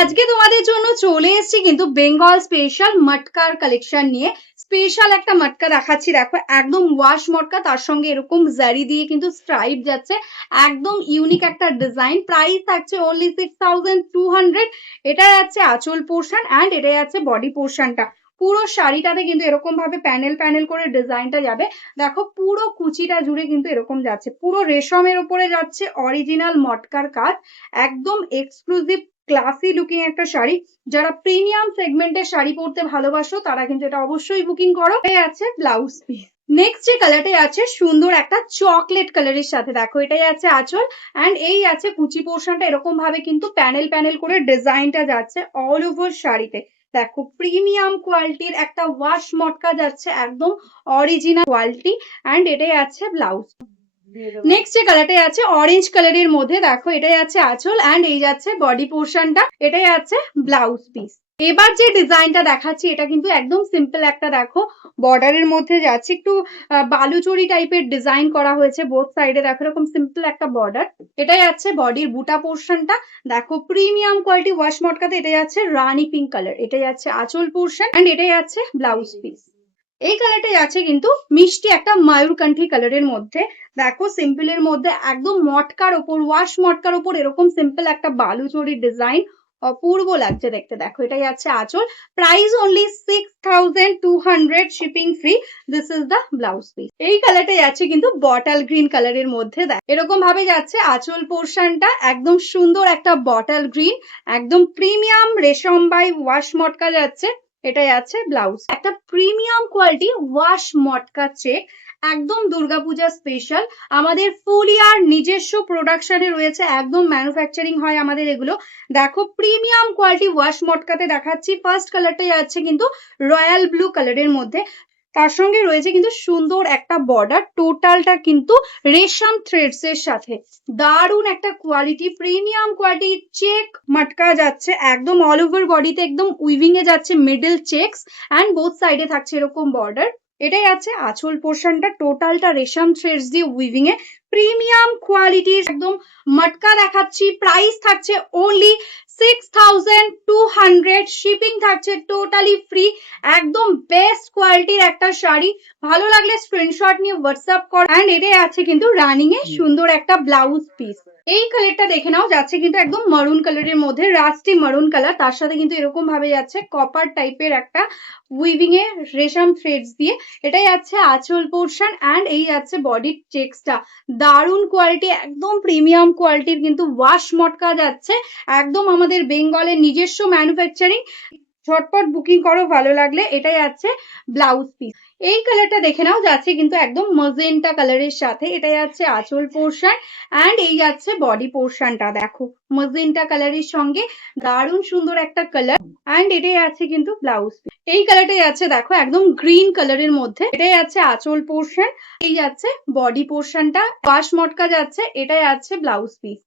আজকে তোমাদের জন্য চলে এসেছি কিন্তু বেঙ্গল স্পেশাল মটকার কালেকশন নিয়ে। স্পেশাল একটা মটকা দেখাচ্ছি, দেখো একদম ওয়াশ মটকা, তার সঙ্গে এরকম জারি দিয়ে কিন্তু স্ট্রাইপ যাচ্ছে, একদম ইউনিক একটা ডিজাইন। প্রাইস থাকছে অনলি 6200। এটা যাচ্ছে আঁচল পোর্শন অ্যান্ড এটা যাচ্ছে বডি পোর্শনটা। পুরো শাড়িটাতে কিন্তু এরকম ভাবে প্যানেল প্যানেল করে ডিজাইনটা যাবে। দেখো পুরো কুচিটা জুড়ে কিন্তু এরকম যাচ্ছে, পুরো রেশমের উপরে যাচ্ছে অরিজিনাল মটকার কাজ। একদম এক্সক্লুসিভ ক্লাসি লুকিং একটা শাড়ি। যারা প্রিমিয়াম সেগমেন্টের শাড়ি পরতে ভালোবাসো তারা কিন্তু এটা অবশ্যই বুকিং করো। এই আছে ব্লাউজ পিস। নেক্সট যে কালারটা আছে সুন্দর একটা চকলেট কালারের সাথে, দেখো এটাই আছে আঁচল অ্যান্ড এই আছে কুচি পোর্শনটা। এরকম ভাবে কিন্তু প্যানেল প্যানেল করে ডিজাইনটা যাচ্ছে অল ওভার শাড়িতে। দেখো প্রিমিয়াম কোয়ালিটির একটা ওয়াশ মটকা যাচ্ছে, একদম অরিজিনাল কোয়ালিটি অ্যান্ড এটাই আছে ব্লাউজ। নেক্সট যে কালারটা আছে অরেঞ্জ কালারের মধ্যে, দেখো এটাই আছে আঁচল অ্যান্ড এই যাচ্ছে বডি পোর্শনটা, এটাই আছে ব্লাউজ পিস। এবার যে ডিজাইনটা দেখাচ্ছি এটা কিন্তু একদম সিম্পল একটা, দেখো বর্ডারের মধ্যে যাচ্ছে একটু বালুচরি টাইপের ডিজাইন করা হয়েছে বোথ সাইডে। দেখো এরকম সিম্পল একটা বর্ডার, এটাই আছে বডির বুটা পোর্শনটা। দেখো প্রিমিয়াম কোয়ালিটি ওয়াশ মটকাতে এটাই আছে রানি পিঙ্ক কালার, এটাই আছে আঁচল পোর্শন অ্যান্ড এটাই আছে ব্লাউজ পিস। এই কালারটাই আছে কিন্তু মিষ্টি একটা ময়ূরকান্ঠি কালারের মধ্যে। দেখো সিম্পল এর মধ্যে একদম মটকার ওপর, ওয়াশ মটকার ওপর এরকম সিম্পল একটা বালুচরি ডিজাইন, অপূর্ব লাগছে দেখতে। দেখো এটাই আছে আঁচল, price only 6200, shipping free. This is the blouse piece. এই কালারটাই আছে কিন্তু বটল গ্রিন কালারের মধ্যে, দেখ এরকম ভাবে যাচ্ছে আঁচল পোর্শনটা, একদম সুন্দর একটা বটল গ্রিন, একদম প্রিমিয়াম রেশম বাই ওয়াশ মটকা যাচ্ছে, এটাই আছে ব্লাউজ। একটা প্রিমিয়াম কোয়ালিটি ওয়াশ মটকা চেক, একদম দুর্গাপূজা স্পেশাল। আমাদের ফুল ইয়ার নিজস্ব প্রোডাকশনে রয়েছে, একদম ম্যানুফ্যাকচারিং হয় আমাদের এগুলো। দেখো প্রিমিয়াম কোয়ালিটি ওয়াশ মটকাতে দেখাচ্ছি। ফার্স্ট কালারটাই আছে কিন্তু রয়্যাল ব্লু কালারের মধ্যে, তার সঙ্গে রয়েছে কিন্তু সুন্দর একটা বর্ডার, টোটালটা কিন্তু রেশম থ্রেডস এর সাথে। দারুণ একটা কোয়ালিটি, প্রিমিয়াম কোয়ালিটি চেক মটকা যাচ্ছে, একদম অল ওভার বডিতে একদম উইভিং এ যাচ্ছে মিডল চেকস অ্যান্ড বোথ সাইডে থাকছে এরকম বর্ডার। এটাই আছে আঁচল পোর্শনটা, টোটালটা রেশম থ্রেডস দিয়ে উইভিং এ। প্রিমিয়াম কোয়ালিটির একদম মটকা দেখাচ্ছি, প্রাইস থাকছে অনলি 6200, শিপিং থাকছে টোটালি ফ্রি। একদম বেস্ট কোয়ালিটির একটা শাড়ি, ভালো লাগলে স্ক্রিনশট নিয়ে হোয়াটসঅ্যাপ কর। অ্যান্ড এটাই আছে কিন্তু রানিং এ সুন্দর একটা ব্লাউজ পিস। এই কালারটা দেখে নাও, যাচ্ছে কিন্তু একদম মারুন কালারের মধ্যে, রাস্টি মারুন কালার, তার সাথে কিন্তু এরকম ভাবে যাচ্ছে কপার টাইপের একটা উইভিং এ রেশম থ্রেডস দিয়ে। এটাই আছে আঁচল পোর্শন অ্যান্ড এই যাচ্ছে বডির চেক্সটা। দারুণ কোয়ালিটি, একদম প্রিমিয়াম কোয়ালিটির কিন্তু ওয়াশ মটকা যাচ্ছে, একদম আমাদের বেঙ্গলের নিজস্ব ম্যানুফ্যাকচারিং। ঝটপট বুকিং করো ভালো লাগলে। এটাই আছে ব্লাউজ পিস। এই কালারটা দেখে নাও, যাচ্ছে কিন্তু একদম মজেন্টা কালারের সাথে, এটাই আছে আঁচল পোর্শন অ্যান্ড এই যাচ্ছে বডি পোর্শনটা। দেখো মজেন্টা কালারের সঙ্গে দারুণ সুন্দর একটা কালার অ্যান্ড এটাই আছে কিন্তু ব্লাউজ পিস। এই কালারটাই আছে দেখো একদম গ্রিন কালারের মধ্যে, এটাই আছে আঁচল পোর্শন, এই যাচ্ছে বডি পোর্শনটা, ওয়াশ মটকা যাচ্ছে, এটাই আছে ব্লাউজ পিস।